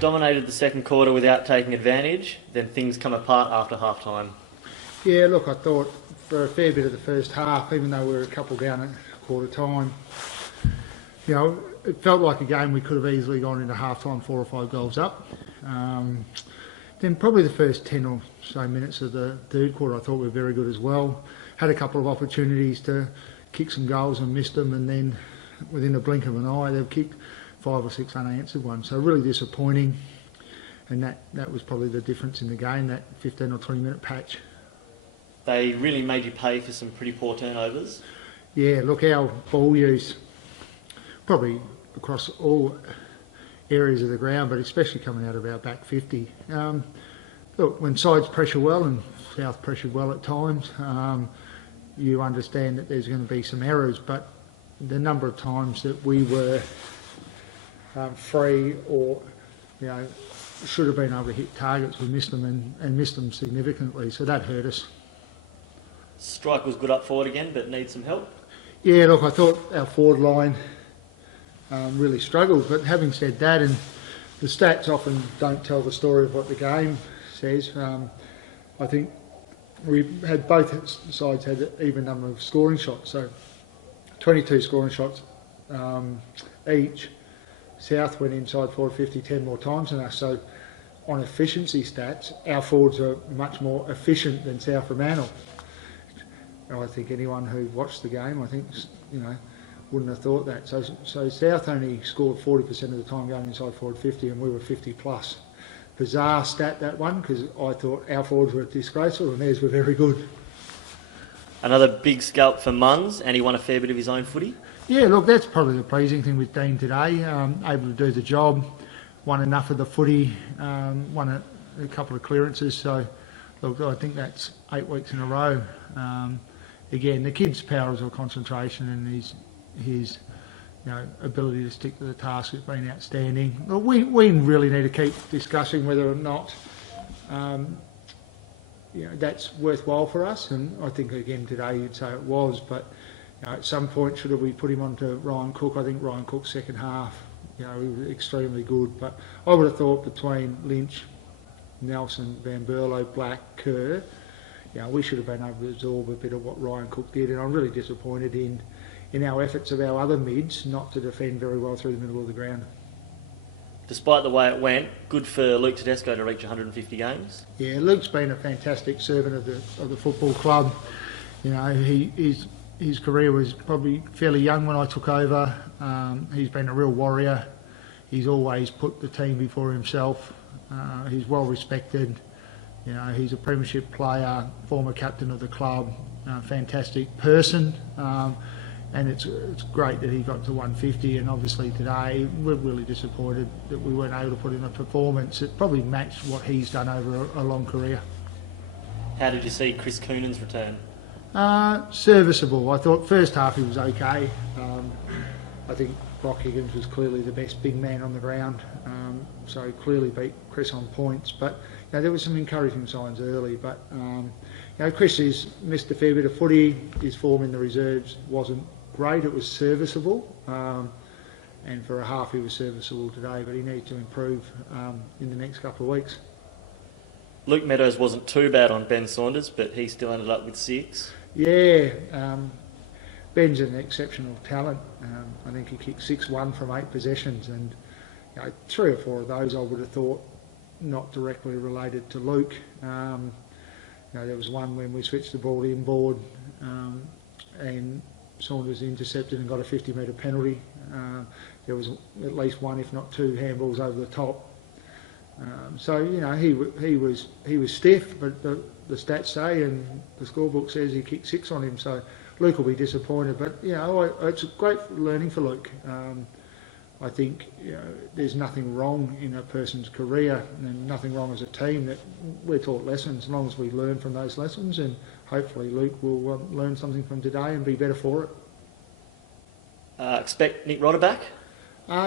Dominated the second quarter without taking advantage, then things come apart after half-time. Yeah, look, I thought for a fair bit of the first half, even though we were a couple down at quarter time, you know, it felt like a game we could have easily gone into half-time 4 or 5 goals up. Then probably the first 10 or so minutes of the third quarter I thought we were very good as well. Had a couple of opportunities to kick some goals and missed them, and then within a blink of an eye they've kicked 5 or 6 unanswered ones. So really disappointing, and that was probably the difference in the game, that 15 or 20 minute patch. They really made you pay for some pretty poor turnovers. Yeah, look, our ball use, probably across all areas of the ground, but especially coming out of our back 50. Look, when sides pressure well, and South pressured well at times, you understand that there's going to be some errors, but the number of times that we were free or, you know, should have been able to hit targets, we missed them and missed them significantly, so that hurt us. Strike was good up forward again, but needs some help. Yeah, look, I thought our forward line really struggled, but having said that, and the stats often don't tell the story of what the game says, I think we had both sides had an even number of scoring shots, so 22 scoring shots each. South went inside forward 50 10 more times than us, so on efficiency stats our forwards are much more efficient than South Fremantle. I think anyone who watched the game, I think, you know, wouldn't have thought that. So South only scored 40% of the time going inside forward 50, and we were 50 plus. Bizarre stat, that one, because I thought our forwards were disgraceful and theirs were very good. Another big scalp for Munns, and he won a fair bit of his own footy. Yeah, look, that's probably the pleasing thing with Dean today. Able to do the job, won enough of the footy, won a couple of clearances. So, look, I think that's 8 weeks in a row. Again, the kid's powers of concentration and his you know, ability to stick to the task has been outstanding. Look, we really need to keep discussing whether or not you know, that's worthwhile for us, and I think again today you'd say it was, but you know, at some point should we put him onto Ryan Cook? I think Ryan Cook's second half, you know, he was extremely good, but I would have thought between Lynch, Nelson, Van Berlo, Black, Kerr, you know, we should have been able to absorb a bit of what Ryan Cook did, and I'm really disappointed in our efforts of our other mids not to defend very well through the middle of the ground. Despite the way it went, good for Luke Tedesco to reach 150 games. Yeah, Luke's been a fantastic servant of the football club. You know, his career was probably fairly young when I took over. He's been a real warrior. He's always put the team before himself. He's well respected. You know, he's a premiership player, former captain of the club, fantastic person. And it's great that he got to 150, and obviously today we're really disappointed that we weren't able to put in a performance that probably matched what he's done over a long career. How did you see Chris Coonan's return? Serviceable. I thought first half he was okay. I think Brock Higgins was clearly the best big man on the ground, so clearly beat Chris on points, but you know, there were some encouraging signs early, but you know, Chris has missed a fair bit of footy. His form in the reserves wasn't great. It was serviceable, and for a half he was serviceable today, but he needs to improve in the next couple of weeks. Luke Meadows wasn't too bad on Ben Saunders, but he still ended up with 6. Yeah, Ben's an exceptional talent. I think he kicked 6-1 from 8 possessions, and you know, 3 or 4 of those I would have thought not directly related to Luke. You know, there was one when we switched the ball inboard and Saunders intercepted and got a 50-metre penalty. There was at least 1, if not 2, handballs over the top. So you know, he was stiff, but the stats say and the scorebook says he kicked 6 on him. So Luke will be disappointed, but you know, it's a great learning for Luke. I think you know, there's nothing wrong in a person's career and nothing wrong as a team, that we're taught lessons as long as we learn from those lessons, and hopefully Luke will learn something from today and be better for it. Expect Nick Rodder back?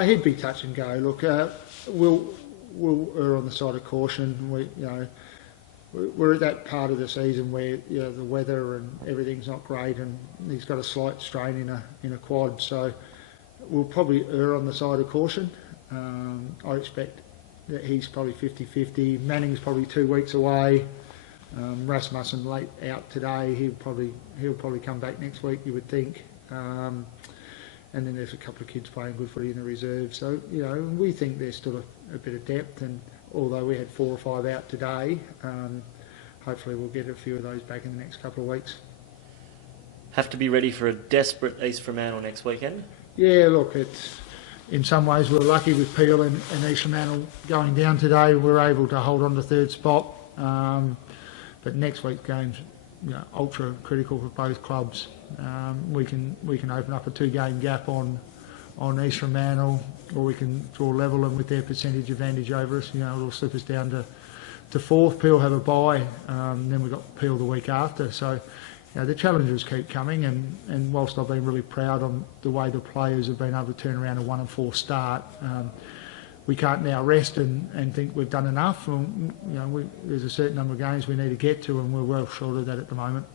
He'd be touch and go. Look, we'll err on the side of caution. We're at that part of the season where you know, the weather and everything's not great, and he's got a slight strain in a quad, so we'll probably err on the side of caution. I expect that he's probably 50-50. Manning's probably 2 weeks away. Rasmussen late out today. He'll probably come back next week, you would think. And then there's a couple of kids playing good footy in the reserve. So, you know, we think there's still a bit of depth. And although we had 4 or 5 out today, hopefully we'll get a few of those back in the next couple of weeks. Have to be ready for a desperate East Fremantle next weekend? Yeah, look, in some ways we're lucky with Peel and East Fremantle going down today. We're able to hold on to third spot. But next week's game's, you know, ultra critical for both clubs. We can open up a 2-game gap on East Fremantle, or we can draw level them with their percentage advantage over us. You know, it'll slip us down to 4th. Peel have a bye, then we've got Peel the week after. So, you know, the challenges keep coming, and whilst I've been really proud on the way the players have been able to turn around a 1-4 start, we can't now rest and think we've done enough. You know, there's a certain number of games we need to get to, and we're well short of that at the moment.